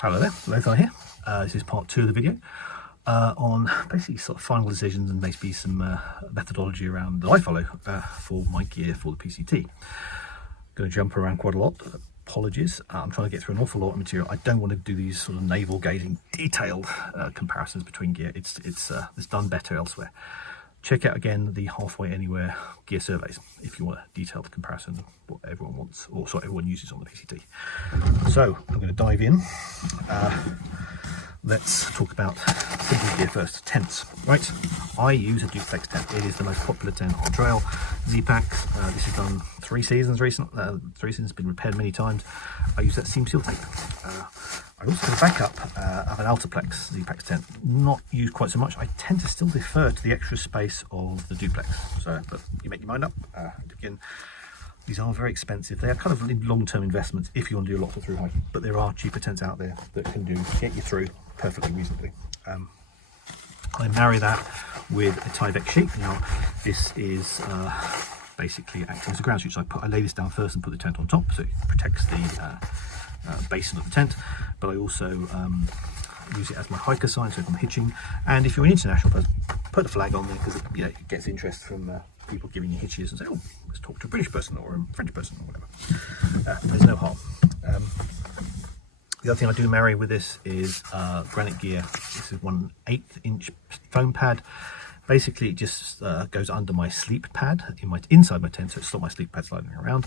Hello there, Lothar here. This is part 2 of the video on basically sort of final decisions and maybe some methodology around that I follow for my gear for the PCT. Going to jump around quite a lot. Apologies, I'm trying to get through an awful lot of material. I don't want to do these sort of navel gazing detailed comparisons between gear. It's done better elsewhere. Check out again the Halfway Anywhere gear surveys if you want a detailed comparison of what everyone wants, or sorry, everyone uses on the PCT. So I'm going to dive in. Let's talk about simple gear first. Tents, right? I use a duplex tent. It is the most popular tent on trail. Z-Pack. This has done 3 seasons recent. 3 seasons, been repaired many times. I use that seam seal tape. I also have a backup of an Altaplex Z-Pack tent. Not used quite so much. I tend to still defer to the extra space of the duplex. So, but you make your mind up. Again, these are very expensive. They are kind of long-term investments if you want to do a lot of through hiking. But there are cheaper tents out there that can get you through perfectly reasonably. I marry that with a Tyvek sheet. Now, this is basically acting as a ground sheet. So I lay this down first and put the tent on top, so it protects the basin of the tent. But I also use it as my hiker sign, so if I'm hitching. And if you're an international person, put a flag on there because it gets interest from people giving you hitches and say, oh, let's talk to a British person or a French person or whatever. There's no harm. The other thing I do marry with this is granite gear. This is 1/8 inch foam pad. Basically, it just goes under my sleep pad inside my tent, so it's not my sleep pad sliding around.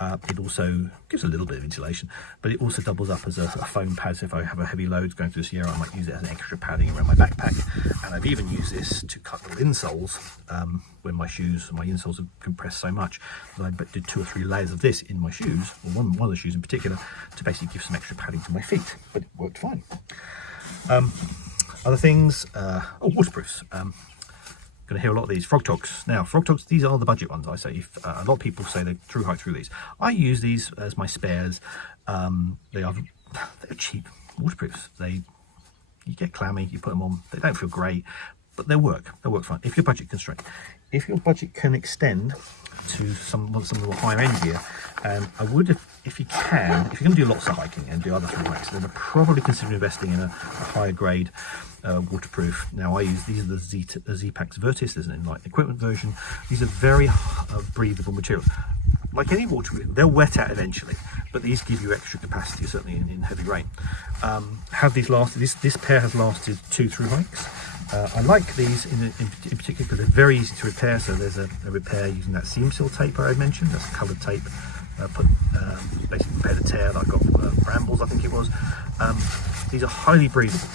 It also gives a little bit of insulation, but it also doubles up as a foam pad. So if I have a heavy load going through the Sierra, I might use it as an extra padding around my backpack. And I've even used this to cut little insoles when my insoles have compressed so much that I did 2 or 3 layers of this in my shoes, or one of the shoes in particular, to basically give some extra padding to my feet. But it worked fine. Other things, waterproofs. Going to hear a lot of these frog togs. Now, frog togs, these are the budget ones. I say a lot of people say they through hike through these. I use these as my spares. They're cheap waterproofs. You get clammy, you put them on. They don't feel great, but they work. They work fine if you're budget constrained. If your budget can extend to some of the more higher end gear, I would, if you can, if you're going to do lots of hiking and do other through hikes, then I'd probably consider investing in a higher grade waterproof. Now, I use these are the Z-Pack's Vertis. There's an enlightened equipment version. These are very breathable materials. Like any waterproof, they'll wet out eventually, but these give you extra capacity, certainly in heavy rain. Have these lasted? This pair has lasted 2 through hikes. I like these in particular because they're very easy to repair. So there's a repair using that seam seal tape I mentioned. That's coloured tape. Basically repair the tear that I got from brambles, I think it was. These are highly breathable.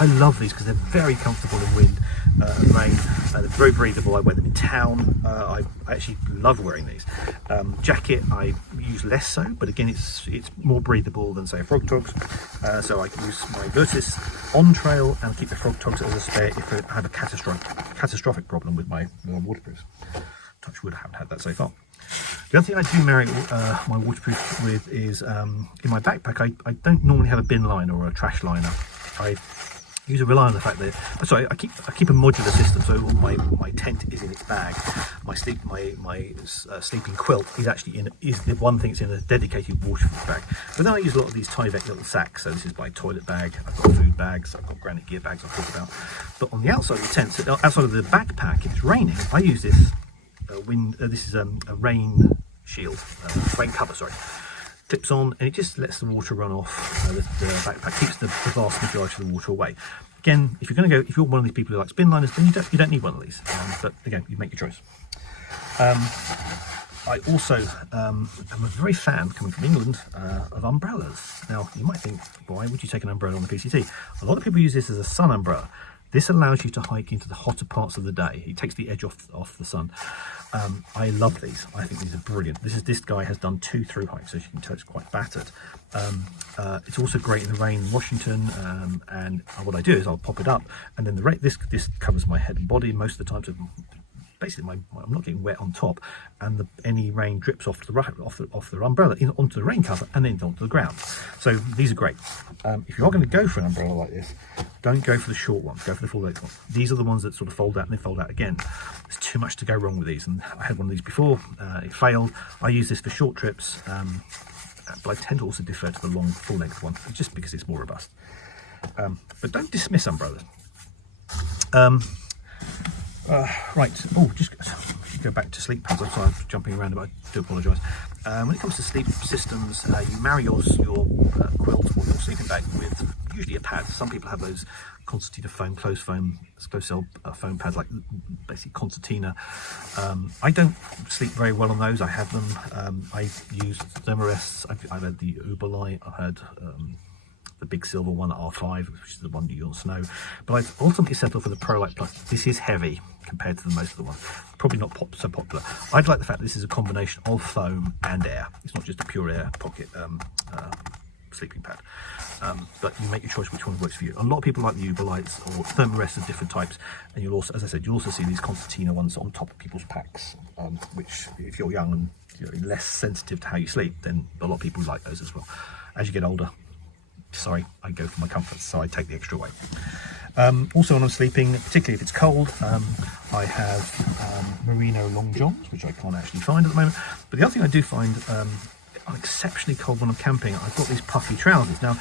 I love these because they're very comfortable in wind and rain. They're very breathable. I wear them in town. I actually love wearing these. Jacket I use less so, but again it's more breathable than say frog togs. So I can use my Vertis on trail and keep the frog togs as a spare if I have a catastrophic problem with my waterproofs. Touch wood, I haven't had that so far. The other thing I do marry my waterproof with is in my backpack. I don't normally have a bin liner or a trash liner. I usually rely on the fact that I keep a modular system. So my tent is in its bag. My sleeping quilt is actually is the one thing that's in a dedicated waterproof bag. But then I use a lot of these Tyvek little sacks. So this is my toilet bag. I've got food bags. I've got granite gear bags I'll talk about. But on the outside of the tent, so outside of the backpack, if it's raining, I use this. This is a rain shield, rain cover, sorry. Clips on, and it just lets the water run off the backpack, keeps the vast majority of the water away. Again, if you're one of these people who likes bin liners, then you don't need one of these. But again, you make your choice. I also am a very fan, coming from England, of umbrellas. Now, you might think, why would you take an umbrella on the PCT? A lot of people use this as a sun umbrella. This allows you to hike into the hotter parts of the day. It takes the edge off the sun. I love these. I think these are brilliant. This guy has done 2 through hikes, as you can tell, it's quite battered. It's also great in the rain in Washington. And what I do is I'll pop it up, and then this covers my head and body most of the time. So basically, I'm not getting wet on top, and any rain drips off the umbrella onto the rain cover and then onto the ground. So these are great. If you are going to go for an umbrella like this, don't go for the short ones, go for the full-length ones. These are the ones that sort of fold out and then fold out again. There's too much to go wrong with these, and I had one of these before. It failed. I use this for short trips. but I tend to also defer to the long full-length one, just because it's more robust. But don't dismiss umbrellas. Right, oh, just go back to sleep pads. I'm sorry, I'm jumping around, but I do apologise. When it comes to sleep systems, you marry your quilt or your sleeping bag with usually a pad. Some people have those concertina foam, closed cell foam pads, like basically concertina. I don't sleep very well on those. I have them. I use thermarests. I've had the Uberlite. I've had the big silver one, R5, which is the one you use on snow. But I've ultimately settled for the ProLite Plus. This is heavy compared to the most of the ones. Probably not so popular. I'd like the fact that this is a combination of foam and air. It's not just a pure air pocket sleeping pad. But you make your choice which one works for you. A lot of people like the Uberlites or thermarests of different types, and you'll also, as I said, you'll also see these concertina ones on top of people's packs, which if you're young and you're less sensitive to how you sleep, then a lot of people like those as well. As you get older, sorry, I go for my comfort, so I take the extra weight. Also when I'm sleeping, particularly if it's cold, I have merino long johns, which I can't actually find at the moment. But the other thing I do find, I'm exceptionally cold when I'm camping. I've got these puffy trousers. Now,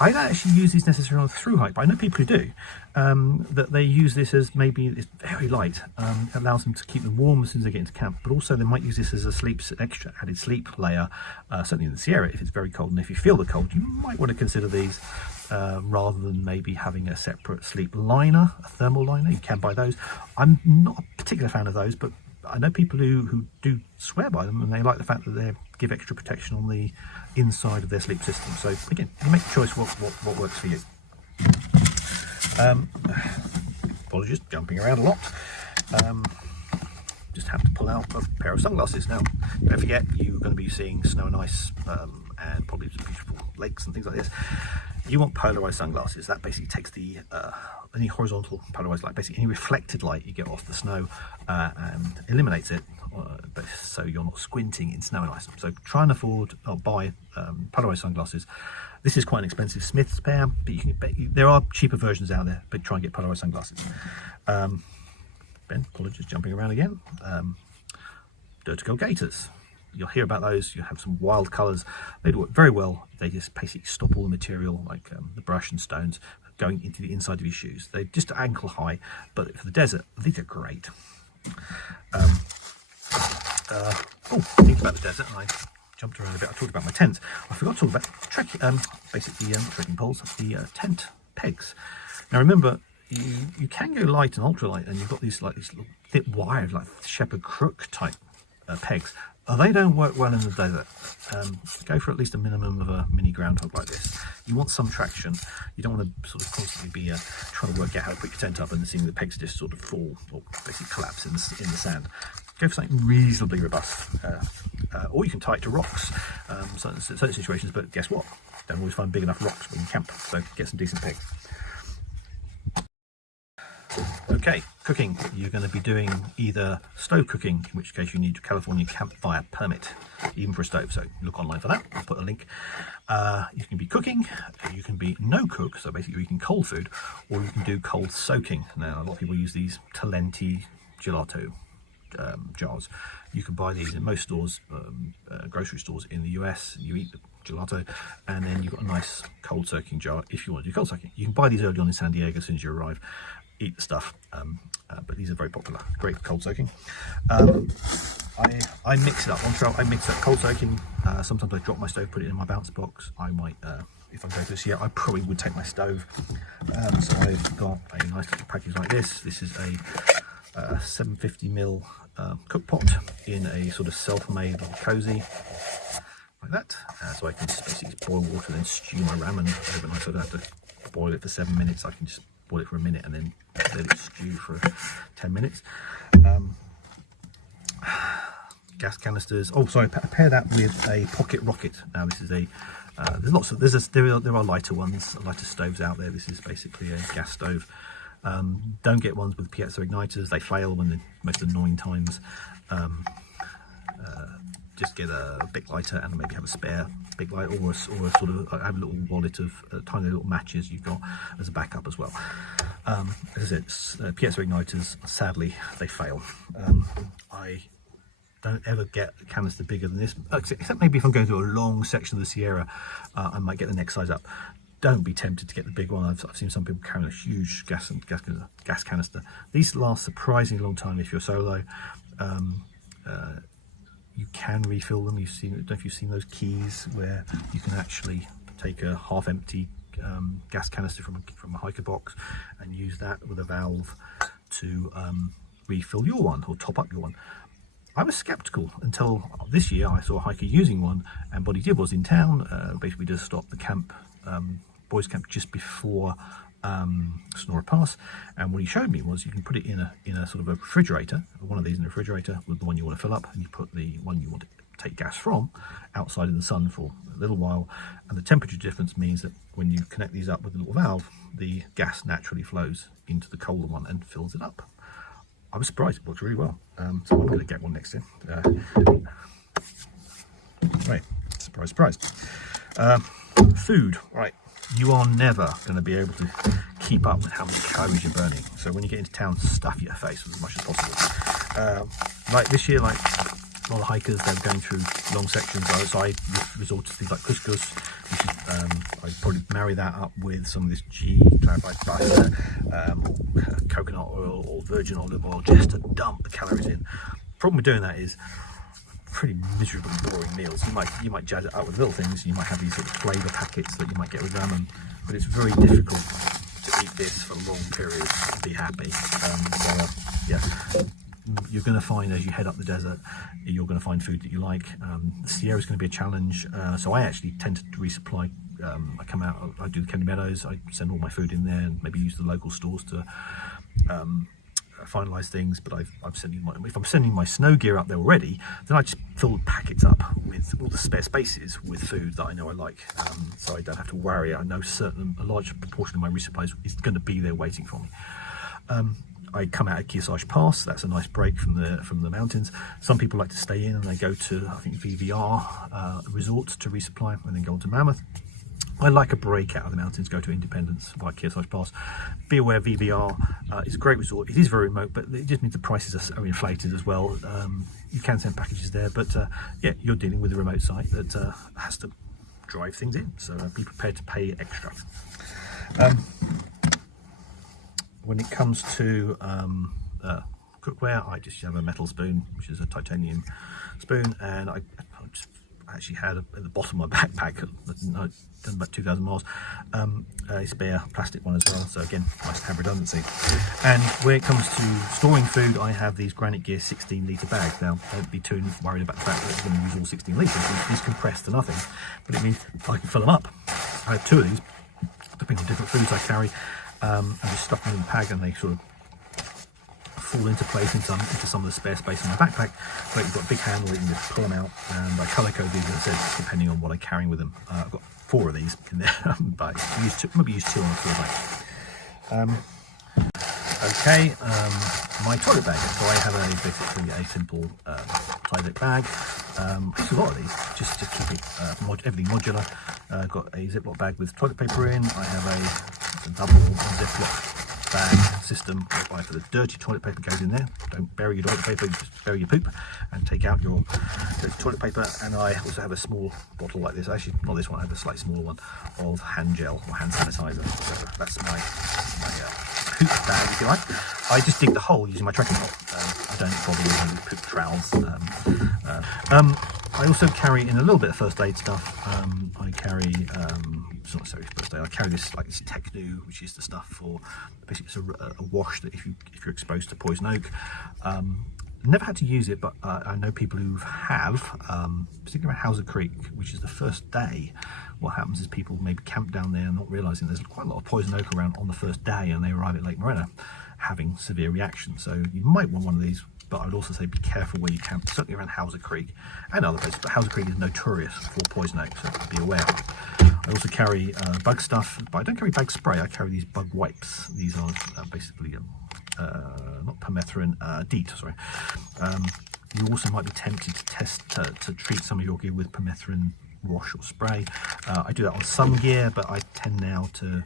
I don't actually use these necessarily on a through hike, but I know people who do, that they use this as maybe it's very light. It allows them to keep them warm as soon as they get into camp, but also they might use this as a extra added sleep layer, certainly in the Sierra if it's very cold. And if you feel the cold, you might want to consider these rather than maybe having a separate sleep liner, a thermal liner. You can buy those. I'm not a particular fan of those, but I know people who do swear by them, and they like the fact that they give extra protection on the inside of their sleep system. So again, you make the choice what works for you. Apologies, jumping around a lot. Just have to pull out a pair of sunglasses now. Don't forget, you're going to be seeing snow and ice and probably some beautiful lakes and things like this. You want polarized sunglasses. That basically takes the any horizontal polarized light, basically any reflected light you get off the snow, and eliminates it, so you're not squinting in snow and ice. So try and afford or buy polarized sunglasses. This is quite an expensive Smith's pair, but there are cheaper versions out there, but try and get polarized sunglasses. Ben, apologies, jumping around again. Vertical gaiters. You'll hear about those. You have some wild colours. They do work very well. They just basically stop all the material, like the brush and stones, going into the inside of your shoes. They're just ankle high, but for the desert, these are great. Thinking about the desert, I jumped around a bit. I talked about my tent. I forgot to talk about trekking poles, the tent pegs. Now remember, you can go light and ultralight, and you've got these little thick wired, like shepherd crook type pegs. They don't work well in the desert. Go for at least a minimum of a mini groundhog like this. You want some traction. You don't want to sort of constantly be trying to work out how to put your tent up and seeing the pegs just sort of fall or basically collapse in the sand. Go for something reasonably robust, or you can tie it to rocks, certain situations. But guess what? Don't always find big enough rocks when you camp. So get some decent pegs. Okay, cooking. You're going to be doing either stove cooking, in which case you need a California campfire permit, even for a stove. So look online for that. I'll put a link. You can be cooking, you can be no cook, so basically you can cold food, or you can do cold soaking. Now, a lot of people use these Talenti gelato jars. You can buy these in most stores, grocery stores in the US. You eat the gelato, and then you've got a nice cold soaking jar if you want to do cold soaking. You can buy these early on in San Diego as soon as you arrive. Eat the stuff, but these are very popular, great for cold soaking. I mix it up on trail. I mix up cold soaking. Sometimes I drop my stove, put it in my bounce box. I might, if I go this year, I probably would take my stove. So I've got a nice little package like this. This is a 750ml cook pot in a sort of self-made cozy like that. So I can just basically boil water and then stew my ramen overnight. So I don't have to boil it for 7 minutes. I can just boil it for a minute and then let it stew for 10 minutes. Gas canisters. Oh, sorry. Pair that with a pocket rocket. Now this is a there's lots of there are lighter ones, lighter stoves out there. This is basically a gas stove. Don't get ones with piezo igniters. They fail when the most annoying times. Just get a big lighter and maybe have a spare big light, or a sort of have a little wallet of tiny little matches you've got as a backup as well. As I said, piezo igniters, sadly, they fail. I don't ever get a canister bigger than this, except maybe if I'm going through a long section of the Sierra, I might get the next size up. Don't be tempted to get the big one. I've seen some people carrying a huge gas canister. These last surprisingly long time if you're solo. You can refill them. I don't know if you've seen those keys where you can actually take a half-empty gas canister from a hiker box and use that with a valve to refill your one or top up your one. I was skeptical until this year I saw a hiker using one, and what he did was in town, basically just stopped the camp, boys camp just before Sonora Pass, and what he showed me was you can put it in a sort of a refrigerator, one of these in a refrigerator with the one you want to fill up, and you put the one you want to take gas from outside in the sun for a little while, and the temperature difference means that when you connect these up with a little valve, the gas naturally flows into the colder one and fills it up. I was surprised, it works really well. So I'm going to get one next time. Right, surprise, surprise. Food, right. You are never going to be able to keep up with how many calories you're burning. So when you get into town, stuff your face as much as possible. Like this year, like a lot of hikers, they're going through long sections. So I resort to things like couscous, which is, I'd probably marry that up with some of this ghee, clarified butter, or coconut oil or virgin olive oil, just to dump the calories in. Problem with doing that is pretty miserably boring meals. You might jazz it up with little things. You might have these sort of flavour packets that you might get with ramen, but it's very difficult to eat this for long periods and be happy. Yeah, you're going to find as you head up the desert, you're going to find food that you like. The Sierra is going to be a challenge, so I actually tend to resupply. I come out, I do the Kennedy Meadows, I send all my food in there and maybe use the local stores to finalize things, but if I'm sending my snow gear up there already, then I just fill the packets up with all the spare spaces with food that I know I like, so I don't have to worry. I know a large proportion of my resupply is going to be there waiting for me. I come out at Kearsarge Pass. That's a nice break from the mountains. Some people like to stay in and they go to, I think, VVR resorts to resupply and then go on to Mammoth. I like a break out of the mountains, go to Independence by Kearsarge Pass. Be aware VVR is a great resort. It is very remote, but it just means the prices are inflated as well. You can send packages there, but yeah, you're dealing with a remote site that has to drive things in, so be prepared to pay extra. When it comes to cookware, I just have a metal spoon, which is a titanium spoon, and I just actually had at the bottom of my backpack, done about 2,000 miles, a spare plastic one as well, so again, nice to have redundancy. And when it comes to storing food, I have these Granite Gear 16-litre bags. Now, don't be too worried about the fact that it's going to use all 16 litres. These compress to nothing, but it means I can fill them up. I have two of these, depending on different foods I carry, and just stuff them in the bag, and they sort of fall into place into some of the spare space in my backpack. But you've got a big handle that you can just pull them out, and I colour code these, as I said, depending on what I'm carrying with them. I've got 4 of these in there, but maybe use 2 on a tour bag. Okay, my toilet bag. So I have basically a simple toilet bag. It's a lot of these, just to keep it everything modular. I've got a Ziploc bag with toilet paper in. I have a double Ziploc bag system whereby for the dirty toilet paper goes in there. Don't bury your toilet paper, just bury your poop and take out your dirty toilet paper. And I also have a small bottle like this, actually not this one, I have a slightly smaller one, of hand gel or hand sanitizer. So that's my poop bag, if you like. I just dig the hole using my trekking pole. I don't bother using poop trowels. I also carry in a little bit of first aid stuff. I carry, it's not necessarily first aid, I carry this Technu, which is the stuff for, basically it's a wash that if you're exposed to poison oak. Never had to use it, but I know people who have, particularly around Hauser Creek, which is the first day. What happens is people maybe camp down there not realising there's quite a lot of poison oak around on the first day, and they arrive at Lake Morena having severe reactions. So you might want one of these, but I would also say be careful where you camp, certainly around Hauser Creek and other places. But Hauser Creek is notorious for poison oak, so be aware. I also carry bug stuff, but I don't carry bug spray. I carry these bug wipes. These are basically not permethrin, DEET, sorry. You also might be tempted to treat some of your gear with permethrin wash or spray. I do that on some gear, but I tend now to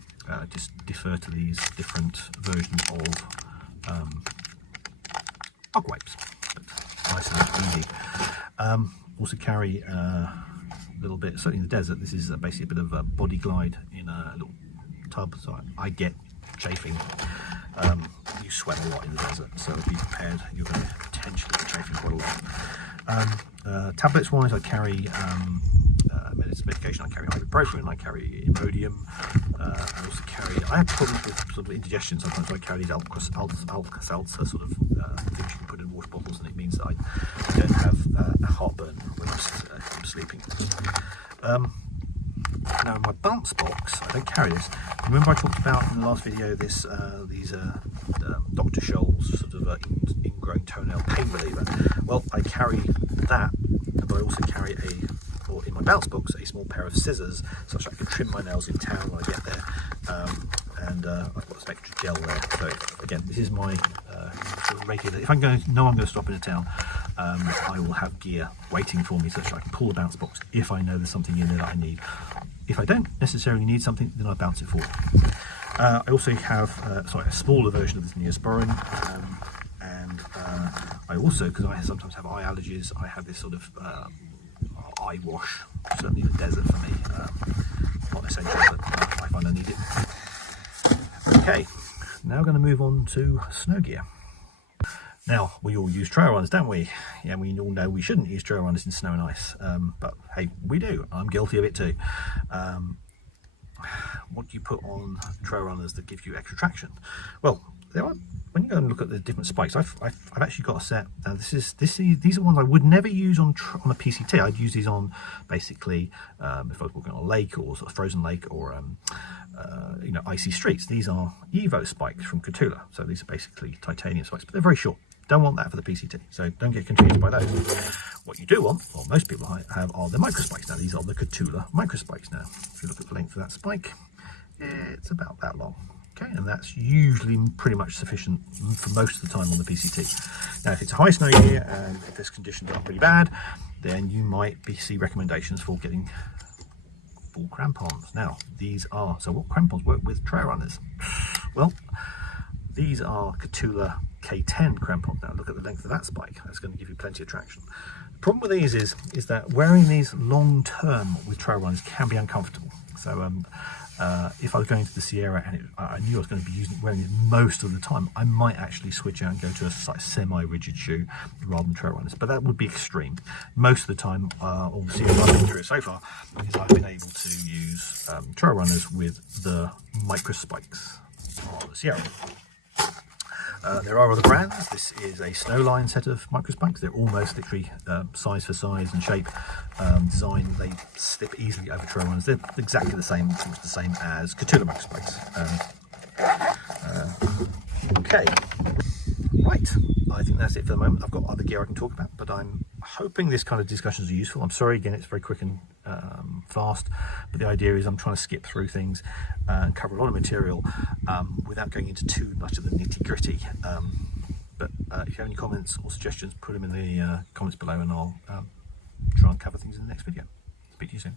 just defer to these different versions of bug wipes. But nice and easy. Also carry a little bit, certainly in the desert, this is basically a bit of a body glide in a little tub, so I get chafing. You sweat a lot in the desert, so be prepared, you're going to potentially be chafing quite a lot. Tablets wise, I carry medication, I carry ibuprofen, I carry Imodium, I also carry, I have problems with sort of indigestion sometimes, so I carry these Alka-Seltzer sort of things you can put in water bottles, and it means that I don't have a heartburn when I'm sleeping. Now in my bounce box, I don't carry this. Remember I talked about in the last video these Dr. Scholl's sort of ingrown toenail pain reliever. Well, I carry that, but I also carry in my bounce box, a small pair of scissors, such that I can trim my nails in town when I get there. And I've got some extra gel there. So again, this is my sort of regular. If I'm going to stop in a town, I will have gear waiting for me, such that I can pull the bounce box if I know there's something in there that I need. If I don't necessarily need something, then I bounce it forward. I also have a smaller version of this Neosporin, and I also, because I sometimes have eye allergies, I have this sort of eye wash, certainly in the desert for me. Not necessarily desert, but I find I need it. Okay, now going to move on to snow gear. Now, we all use trail runners, don't we? Yeah, we all know we shouldn't use trail runners in snow and ice, but hey, we do. I'm guilty of it too. What do you put on trail runners that give you extra traction? Well, there are, when you go and look at the different spikes, I've actually got a set. Now these are ones I would never use on a PCT. I'd use these on basically if I was walking on a lake or sort of frozen lake or icy streets. These are Evo spikes from Catula, so these are basically titanium spikes, but they're very short. Don't want that for the PCT, so don't get confused by those. What you do want, or most people have, are the microspikes. Now these are the Catula microspikes. Now if you look at the length of that spike, it's about that long. Okay, and that's usually pretty much sufficient for most of the time on the PCT. Now if it's a high snow year and if those conditions are pretty bad, then you might see recommendations for getting full crampons. Now these are, so what crampons work with trail runners? Well, these are Catula K10 crampons. Now look at the length of that spike. That's going to give you plenty of traction. The problem with these is that wearing these long term with trail runners can be uncomfortable. So if I was going to the Sierra and I knew I was going to be wearing it most of the time, I might actually switch out and go to a semi-rigid shoe rather than trail runners. But that would be extreme. Most of the time, all the Sierra I've been through so far, is I've been able to use trail runners with the micro spikes on the Sierra. There are other brands. This is a Snowline set of microspikes. They're almost literally size for size and shape design. They slip easily over trail runners. They're exactly the same, pretty much the same as Catula microspikes. Okay, right. I think that's it for the moment. I've got other gear I can talk about, but I'm hoping this kind of discussions are useful. I'm sorry again, it's very quick and fast, but the idea is I'm trying to skip through things and cover a lot of material without going into too much of the nitty-gritty. But if you have any comments or suggestions, put them in the comments below and I'll try and cover things in the next video. Speak to you soon.